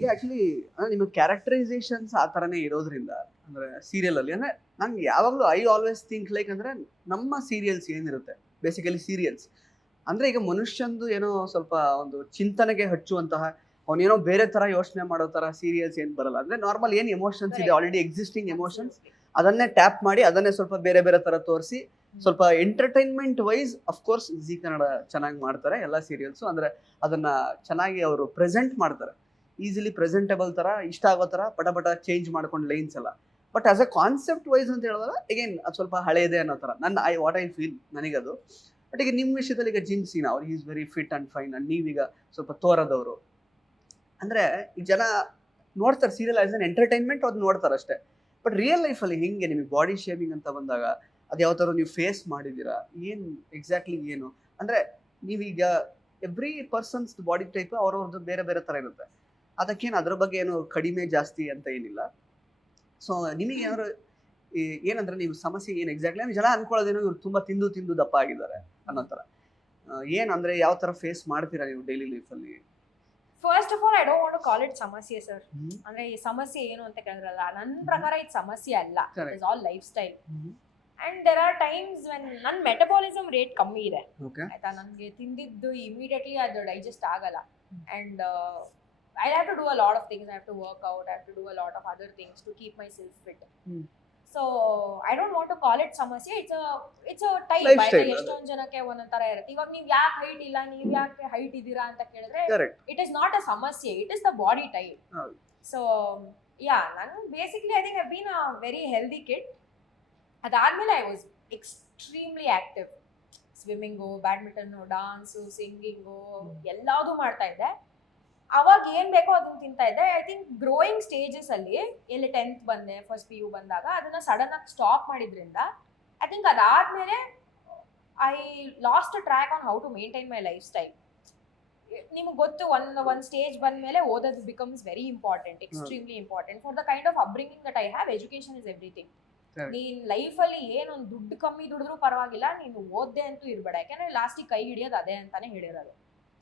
ಈಗ ಆಕ್ಚುಲಿ ನಿಮ್ಮ ಕ್ಯಾರೆಕ್ಟರೈಸೇಷನ್ಸ್ ಆ ಥರನೇ ಇರೋದ್ರಿಂದ ಅಂದ್ರೆ ಸೀರಿಯಲ್ ಅಲ್ಲಿ ಅಂದ್ರೆ ನಂಗೆ ಯಾವಾಗಲೂ ಐ ಆಲ್ವೇಸ್ ಥಿಂಕ್ ಲೈಕ್ ಅಂದ್ರೆ ನಮ್ಮ ಸೀರಿಯಲ್ಸ್ ಏನಿರುತ್ತೆ? ಬೇಸಿಕಲಿ ಸೀರಿಯಲ್ಸ್ ಅಂದ್ರೆ ಈಗ ಮನುಷ್ಯಂದು ಏನೋ ಸ್ವಲ್ಪ ಒಂದು ಚಿಂತನೆಗೆ ಹಚ್ಚುವಂತಹ ಅವನೇನೋ ಬೇರೆ ತರ ಯೋಚನೆ ಮಾಡೋ ತರ ಸೀರಿಯಲ್ಸ್ ಏನ್ ಬರಲ್ಲ. ಅಂದ್ರೆ ನಾರ್ಮಲ್ ಏನ್ ಎಮೋಷನ್ಸ್ ಇದೆ ಆಲ್ರೆಡಿ ಎಕ್ಸಿಸ್ಟಿಂಗ್ ಎಮೋಷನ್ಸ್ ಅದನ್ನೇ ಟ್ಯಾಪ್ ಮಾಡಿ ಅದನ್ನೇ ಸ್ವಲ್ಪ ಬೇರೆ ಬೇರೆ ತರ ತೋರಿಸಿ ಸ್ವಲ್ಪ entertainment wise of course Zee Kannada ಚೆನ್ನಾಗಿ ಮಾಡ್ತಾರೆ ಎಲ್ಲ ಸೀರಿಯಲ್ಸು ಅಂದ್ರೆ ಅದನ್ನ ಚೆನ್ನಾಗಿ ಅವರು ಪ್ರೆಸೆಂಟ್ ಮಾಡ್ತಾರೆ. ಈಸಿಲಿ ಪ್ರೆಸೆಂಟಬಲ್ ತರ, ಇಷ್ಟ ಆಗೋ ತರ ಪಟ ಪಟ ಚೇಂಜ್ ಮಾಡ್ಕೊಂಡು ಲೈನ್ಸ್ ಎಲ್ಲ. But as a concept wise ಅಂತ ಹೇಳಿದಾಗ ಅಗೇನ್ ಅದು ಸ್ವಲ್ಪ ಹಳೆಯದೆ ಅನ್ನೋ ಥರ ನನ್ನ ಐ ವಾಟ್ ಐ ಫೀಲ್ ನನಗದು. ಬಟ್ ಈಗ ನಿಮ್ಮ ವಿಷಯದಲ್ಲಿ ಈಗ ಜಿಮ್ ಸೀನ್ ಅವ್ರು is very fit and fine and ನೀವೀಗ ಸ್ವಲ್ಪ ತೋರದವರು. ಅಂದ್ರೆ ಈ ಜನ ನೋಡ್ತಾರೆ ಸೀರಿಯಲ್ ಆಸ್ ಅನ್ ಎಂಟರ್ಟೈನ್ಮೆಂಟ್ ಅದು ನೋಡ್ತಾರೆ ಅಷ್ಟೇ. ಬಟ್ ರಿಯಲ್ ಲೈಫಲ್ಲಿ ಹೆಂಗೆ ನಿಮಗೆ ಬಾಡಿ ಶೇವಿಂಗ್ ಅಂತ ಬಂದಾಗ, ಅದು ಯಾವ ಥರ ನೀವು ಫೇಸ್ ಮಾಡಿದ್ದೀರಾ? ಏನು ಎಕ್ಸಾಕ್ಟ್ಲಿ ಏನು? ಅಂದರೆ ನೀವೀಗ ಎವ್ರಿ ಪರ್ಸನ್ಸ್ ಬಾಡಿ ಟೈಪ್ ಅವ್ರವ್ರದ್ದು ಬೇರೆ ಬೇರೆ ಥರ ಇರುತ್ತೆ. ಅದಕ್ಕೇನು ಅದ್ರ ಬಗ್ಗೆ ಏನು ಕಡಿಮೆ ಜಾಸ್ತಿ ಅಂತ ಏನಿಲ್ಲ. ಸೊ ನಿಮಗೆ ಏನಾದ್ರು ಏನಂದ್ರೆ ನೀವು ಸಮಸ್ಯೆ ಏನು ಎಕ್ಸಾಕ್ಟ್ಲಿ ಜನ ಅನ್ಕೊಳ್ಳೋದೇನೋ ಇವ್ರು ತುಂಬಾ ತಿಂದು ತಿಂದು ದಪ್ಪ ಆಗಿದ್ದಾರೆ ಅನ್ನೋ ಥರ. ಏನಂದ್ರೆ ಯಾವ ಥರ ಫೇಸ್ ಮಾಡ್ತೀರಾ ನೀವು ಡೈಲಿ ಲೈಫಲ್ಲಿ first of all I don't want call it ಸಮಸ್ಯೆ ಸರ್ ಅಂದ್ರೆ ಈ ಸಮಸ್ಯೆ ಏನು ಅಂತ ಕೇಳಿದ್ರಲ್ಲ ನನ್ನ ಪ್ರಕಾರ ಇದು ಸಮಸ್ಯೆ ಅಲ್ಲ. It's all life style and there are times when ನನ್ನ ಮೆಟಬಾಲಿಸಮ್ ರೇಟ್ ಕಮ್ಮಿ ಇದೆ. ಆಯ್ತಾ? ನನಗೆ ತಿಂದಿದ್ದು ಇಮಿಡಿಯೇಟ್ಲಿ ಅದು ಡೈಜೆಸ್ಟ್ ಆಗಲ್ಲ. And I have to do a lot of things I have to work out I have to do a lot of other things to keep myself fit. Hmm. So I don't want to call it ಸಮಸ್ಯೆ it's it's type Lifestyle, ಎಷ್ಟೊಂದ್ ಜನಕ್ಕೆ ಒಂದೊಂದ್ ತರ ಇರುತ್ತೆ. ಇವಾಗ ನೀವ್ ಯಾಕೆ height ಇಲ್ಲ ನೀವ್ ಯಾಕೆ ಹೈಟ್ ಇದ್ದೀರಾ ಅಂತ ಕೇಳಿದ್ರೆ correct it is not a ಸಮಸ್ಯೆ it is the body type ಹೌದು. ಸೊ ಯಾ ನಾನು basically I think I been a very healthy kid ಅದಾದ್ಮೇಲೆ I was extremely active swimming badminton dance singing ಎಲ್ಲದೂ ಮಾಡ್ತಾ ಇದ್ದೆ. ಅವಾಗ ಏನ್ ಬೇಕೋ ಅದನ್ನ ತಿಂತಾ ಇದ್ದೆ. ಐ ಥಿಂಕ್ ಗ್ರೋಯಿಂಗ್ ಸ್ಟೇಜಸ್ ಅಲ್ಲಿ ಎಲ್ಲಿ ಟೆಂತ್ ಬಂದೆ ಫಸ್ಟ್ ಪಿ ಯು ಬಂದಾಗ ಅದನ್ನ ಸಡನ್ ಆಗಿ ಸ್ಟಾಪ್ ಮಾಡಿದ್ರಿಂದ ಐ ಥಿಂಕ್ ಅದಾದ್ಮೇಲೆ I lost track on how to maintain my life style ನಿಮ್ಗೆ ಗೊತ್ತು ಒಂದ್ ಒಂದು ಸ್ಟೇಜ್ ಬಂದ್ಮೇಲೆ ಓದೋದು becomes very important extremely important for the kind of upbringing that I have education is everything. ನೀನ್ ಲೈಫಲ್ಲಿ ಏನೊಂದು ದುಡ್ಡು ಕಮ್ಮಿ ದುಡಿದ್ರೂ ಪರವಾಗಿಲ್ಲ ನೀನು ಓದ್ದೆ ಅಂತೂ ಇರ್ಬೇಡ. ಯಾಕೆಂದ್ರೆ ಲಾಸ್ಟಿಗೆ ಕೈ ಹಿಡಿಯೋದು ಅದೇ ಅಂತಾನೆ ಹೇಳಿರೋದು.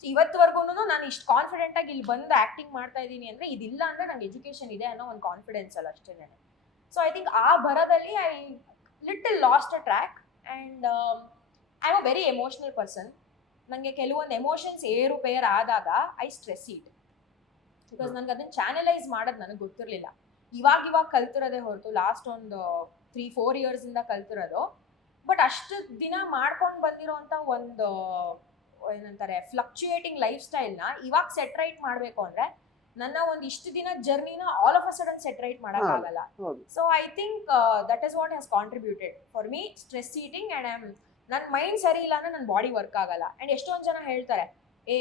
ಸೊ ಇವತ್ತುವರೆಗೂ ನಾನು ಇಷ್ಟು ಕಾನ್ಫಿಡೆಂಟ್ ಆಗಿ ಇಲ್ಲಿ ಬಂದು ಆಕ್ಟಿಂಗ್ ಮಾಡ್ತಾ ಇದ್ದೀನಿ ಅಂದ್ರೆ ಇದಿಲ್ಲ ಅಂದ್ರೆ ನಂಗೆ ಎಜುಕೇಶನ್ ಇದೆ ಅನ್ನೋ ಒಂದು ಕಾನ್ಫಿಡೆನ್ಸ್ ಅಲ್ಲ ಅಷ್ಟೇ ಸೊ ಐ ಥಿಂಕ್ ಆ ಬರದಲ್ಲಿ I little lost a track and I am a very emotional person ನನಗೆ ಕೆಲವೊಂದು ಎಮೋಷನ್ಸ್ ಏರುಪೇರ್ ಆದಾಗ ಐ ಸ್ಟ್ರೆಸ್ ಇಟ್ ಬಿಕಾಸ್ ನನಗೆ ಅದನ್ನ ಚಾನಲೈಸ್ ಮಾಡೋದು ನನಗೆ ಗೊತ್ತಿರಲಿಲ್ಲ. ಇವಾಗ ಇವಾಗ ಕಲ್ತಿರೋದೇ ಹೊರತು ಲಾಸ್ಟ್ ಒಂದು ತ್ರೀ ಫೋರ್ ಇಯರ್ಸಿಂದ ಕಲ್ತಿರೋದು. ಬಟ್ ಅಷ್ಟು ದಿನ ಮಾಡ್ಕೊಂಡು ಬಂದಿರೋಂಥ ಒಂದು ಏನಂತಾರೆ ಫ್ಲಕ್ಚುಯೇಟಿಂಗ್ ಲೈಫ್ ಸ್ಟೈಲ್ನ ಇವಾಗ ಸೆಟ್ ರೈಟ್ ಮಾಡಬೇಕು ಅಂದ್ರೆ ನನ್ನ ಒಂದು ಇಷ್ಟು ದಿನ ಜರ್ನಿನ all of a sudden set right ಮಾಡೋಕ್ಕಾಗಲ್ಲ. So I think that is what has contributed for me stress eating and I'm ನನ್ನ ಮೈಂಡ್ ಸರಿ ಇಲ್ಲ ಅಂದ್ರೆ ನನ್ನ ಬಾಡಿ ವರ್ಕ್ ಆಗಲ್ಲ. ಆ್ಯಂಡ್ ಎಷ್ಟೊಂದು ಜನ ಹೇಳ್ತಾರೆ ಏ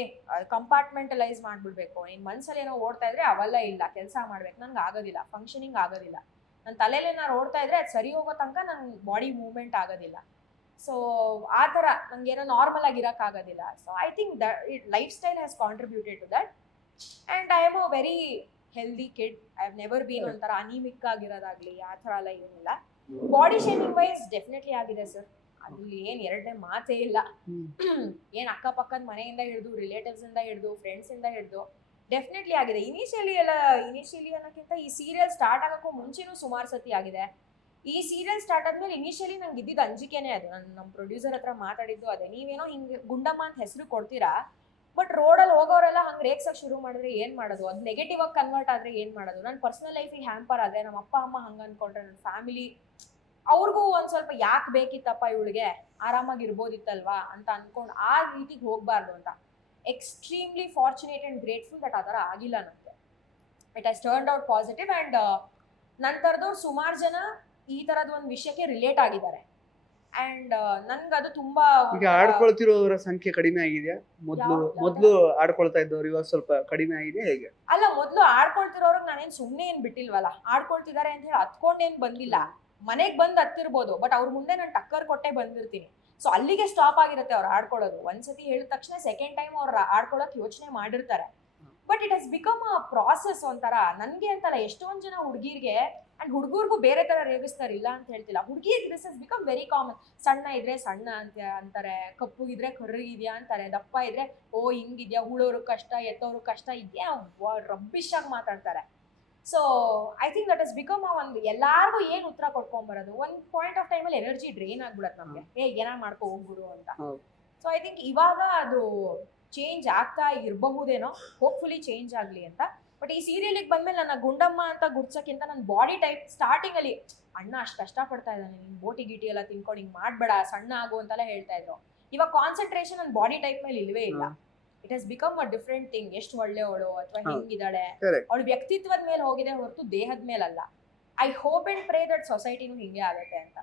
ಕಂಪಾರ್ಟ್ಮೆಂಟಲೈಸ್ ಮಾಡ್ಬಿಡ್ಬೇಕು. ನಿನ್ ಮನ್ಸಲ್ಲಿ ಏನೋ ಓಡ್ತಾ ಇದ್ರೆ ಅವೆಲ್ಲ ಇಲ್ಲ ಕೆಲಸ ಮಾಡ್ಬೇಕು. ನಂಗೆ ಆಗೋದಿಲ್ಲ ಫಂಕ್ಷನಿಂಗ್ ಆಗೋದಿಲ್ಲ. ನನ್ನ ತಲೆಯಲ್ಲಿ ನಾನು ಓಡ್ತಾ ಇದ್ರೆ ಅದು ಸರಿ ಹೋಗೋ ತನಕ ನನ್ನ ಬಾಡಿ ಮೂವ್ಮೆಂಟ್ ಆಗೋದಿಲ್ಲ. ಸೊ ಆ ಥರ ಏನೋ ನಾರ್ಮಲ್ ಆಗಿ ಇರೋಕ್ಕಾಗೋದಿಲ್ಲ so I think that it life style has contributed to that and I am a very healthy kid I have never been ಒಂಥರ ಅನಿಮಿಕ್ ಆಗಿರೋದಾಗ್ಲಿ ಆ ಥರ ಎಲ್ಲ ಏನಿಲ್ಲ. ಬಾಡಿ ಶೇಪಿಂಗ್ ವೈಸ್ ಡೆಫಿನೆಟ್ಲಿ ಆಗಿದೆ ಸರ್ ಅಲ್ಲಿ ಏನು ಎರಡನೇ ಮಾತೇ ಇಲ್ಲ. ಏನು ಅಕ್ಕಪಕ್ಕದ ಮನೆಯಿಂದ ಹಿಡಿದು ರಿಲೇಟಿವ್ಸ್ ಇಂದ ಹಿಡಿದು ಫ್ರೆಂಡ್ಸ್ ಇಂದ ಹಿಡಿದು ಡೆಫಿನೆಟ್ಲಿ ಆಗಿದೆ. ಇನಿಷಿಯಲಿ ಎಲ್ಲ ಇನಿಷಿಯಲಿ ಅನ್ನೋಕ್ಕಿಂತ ಈ ಸೀರಿಯಲ್ ಸ್ಟಾರ್ಟ್ ಆಗೋಕ್ಕೂ ಮುಂಚೆನೂ ಸುಮಾರು ಸತಿ ಆಗಿದೆ. ಈ ಸೀರಿಯಲ್ ಸ್ಟಾರ್ಟ್ ಆದ್ಮೇಲೆ ಇನಿಷಿಯಲಿ ನಂಗೆ ಇದ್ದಿದ್ದು ಅಂಜಿಕೆನೇ ಅದು. ನಾನು ನಮ್ಮ ಪ್ರೊಡ್ಯೂಸರ್ ಹತ್ರ ಮಾತಾಡಿದ್ದು ಅದೇ. ನೀವೇನೋ ಹಿಂಗೆ ಗುಂಡಮ್ಮ ಅಂತ ಹೆಸರು ಕೊಡ್ತೀರಾ ಬಟ್ ರೋಡಲ್ಲಿ ಹೋಗೋರೆಲ್ಲ ಹಂಗೆ ರೇಗ್ಸಕ್ಕೆ ಶುರು ಮಾಡಿದ್ರೆ ಏನು ಮಾಡೋದು? ಅದು ನೆಗೆಟಿವ್ ಆಗಿ ಕನ್ವರ್ಟ್ ಆದರೆ ಏನು ಮಾಡೋದು? ನನ್ನ ಪರ್ಸನಲ್ ಲೈಫಿಗೆ ಹ್ಯಾಂಪರ್ ಆದರೆ ನಮ್ಮ ಅಪ್ಪ, ಅಮ್ಮ ಹಂಗೆ ಅಂದ್ಕೊಂಡ್ರೆ ನನ್ನ ಫ್ಯಾಮಿಲಿ ಅವ್ರಿಗೂ ಒಂದು ಸ್ವಲ್ಪ ಯಾಕೆ ಬೇಕಿತ್ತಪ್ಪ ಇವಳಿಗೆ? ಆರಾಮಾಗಿ ಇರ್ಬೋದಿತ್ತಲ್ವಾ ಅಂತ ಅಂದ್ಕೊಂಡು ಆ ರೀತಿಗೆ ಹೋಗಬಾರ್ದು ಅಂತ. Extremely fortunate and grateful but ಆ ಥರ ಆಗಿಲ್ಲ ನನಗೆ it has turned out positive and ನಂತರದವ್ರು ಸುಮಾರು ಜನ ಈ ತರದ ಒಂದು ವಿಷಯಕ್ಕೆ ರಿಲೇಟ್ ಆಗಿದ್ದಾರೆ. ಅಂಡ್ ನನ್ಗೆ ಅದು ತುಂಬಾ ಈಗ ಆಡ್ಕೊಳ್ತಿರೋರ ಸಂಖ್ಯೆ ಕಡಿಮೆ ಆಗಿದೆಯಾ? ಮೊದ್ಲು ಮೊದಲು ಆಡ್ಕೊಳ್ತಾ ಇದ್ದವ್ರು ಇವಾಗ ಸ್ವಲ್ಪ ಕಡಿಮೆ ಆಗಿದೆ ಹೇಗೆ? ಅಲ್ಲ ಮೊದಲು ಆಡ್ಕೊಳ್ತಿರೋರ್ಗೆ ನಾನೇನು ಸುಮ್ಮನೆ ಏನು ಬಿಟ್ಟಿಲ್ವಲ್ಲ? ಆಡ್ಕೊಳ್ತಿದ್ದಾರೆ ಅಂತ ಹೇಳಿ ಹತ್ಕೊಂಡೇನು ಬಂದಿಲ್ಲ. ಮನೆಗೆ ಬಂದು ಹತ್ತಿರ್ಬೋದು ಬಟ್ ಅವ್ರ ಮುಂದೆ ನಾನು ಟಕ್ಕರ್ ಕೊಟ್ಟೆ ಬಂದಿರ್ತೀನಿ. ಸೊ ಅಲ್ಲಿಗೆ ಸ್ಟಾಪ್ ಆಗಿರುತ್ತೆ ಅವ್ರು ಆಡ್ಕೊಳ್ಳೋದು. ಒಂದ್ಸತಿ ಹೇಳಿದ ತಕ್ಷಣ ಸೆಕೆಂಡ್ ಟೈಮ್ ಅವ್ರು ಆಡ್ಕೊಳ್ಳೋಕೆ ಯೋಚನೆ ಮಾಡಿರ್ತಾರೆ. But it has become a process ಒಂಥರ. ನನಗೆ ಅಂತಲ್ಲ ಎಷ್ಟೊಂದು ಜನ ಹುಡುಗಿರ್ಗೆ ಆ್ಯಂಡ್ ಹುಡುಗರಿಗೂ ಬೇರೆ ಥರ ರೇಗಿಸ್ತಾರೆ ಇಲ್ಲ ಅಂತ ಹೇಳ್ತಿಲ್ಲ. ಹುಡುಗಿರ್ಗೆ this is become very common ಸಣ್ಣ ಇದ್ರೆ ಸಣ್ಣ ಅಂತ ಅಂತಾರೆ ಕಪ್ಪು ಇದ್ರೆ ಕರ್ರಿಗಿದೆಯಾ ಅಂತಾರೆ ದಪ್ಪ ಇದ್ರೆ ಓ ಹಿಂಗಿದ್ಯಾ ಉಳೋರು ಕಷ್ಟ ಎತ್ತೋರು ಕಷ್ಟ ಇದೆಯಾ? ರಬ್ಬಿಶ್ ಆಗಿ ಮಾತಾಡ್ತಾರೆ. So I think that is become ಒಂದು ಎಲ್ಲಾರ್ಗು ಏನ್ ಉತ್ತರ ಕೊಟ್ಕೊಂಡ್ಬರೋದು ಒಂದು ಪಾಯಿಂಟ್ ಆಫ್ ಟೈಮಲ್ಲಿ ಎನರ್ಜಿ ಡ್ರೈನ್ ಆಗ್ಬಿಡತ್ತೆ ನಮ್ಗೆ. ಏ ಏನ ಮಾಡ್ಕೊ ಹೋಗ್ಬಿಡು ಅಂತ. ಸೊ ಐ ಥಿಂಕ್ ಇವಾಗ ಅದು ಚೇಂಜ್ ಆಗ್ತಾ ಇರಬಹುದೇನೋ ಹೋಪ್ಫುಲಿ ಚೇಂಜ್ ಆಗಲಿ ಅಂತ. ಬಟ್ ಈ ಸೀರಿಯಲಿಗೆ ಬಂದ್ಮೇಲೆ ನನ್ನ ಗುಂಡಮ್ಮ ಅಂತ ಗುಡ್ಸಕ್ಕಿಂತ ನನ್ನ ಬಾಡಿ ಟೈಪ್ ಸ್ಟಾರ್ಟಿಂಗಲ್ಲಿ ಅಣ್ಣ ಅಷ್ಟು ಕಷ್ಟ ಪಡ್ತಾ ಇದ್ದಾನೆ ನಿನ್ನ ಬೋಟಿ ಗೀಟಿ ಎಲ್ಲ ತಿನ್ಕೊಂಡು ಹಿಂಗೆ ಮಾಡಬೇಡ ಸಣ್ಣ ಆಗು ಅಂತೆಲ್ಲ ಹೇಳ್ತಾ ಇದ್ರು. ಇವಾಗ ಕಾನ್ಸಂಟ್ರೇಷನ್ ನನ್ನ ಬಾಡಿ ಟೈಪ್ ಮೇಲೆ ಇಲ್ವೇ ಇಲ್ಲ. It has become a different thing ಎಷ್ಟು ಒಳ್ಳೆಯವಳು ಅಥವಾ ಹೌದು. ಹೆಂಗಿದ್ದಾಳೆ. ಅವಳು ಅವಳ ವ್ಯಕ್ತಿತ್ವದ ಮೇಲೆ ಹೋಗಿದೆ ಹೊರತು ದೇಹದ ಮೇಲಲ್ಲ. I hope and pray that ಸೊಸೈಟಿನೂ ಹಿಂಗೆ ಆಗುತ್ತೆ ಅಂತ.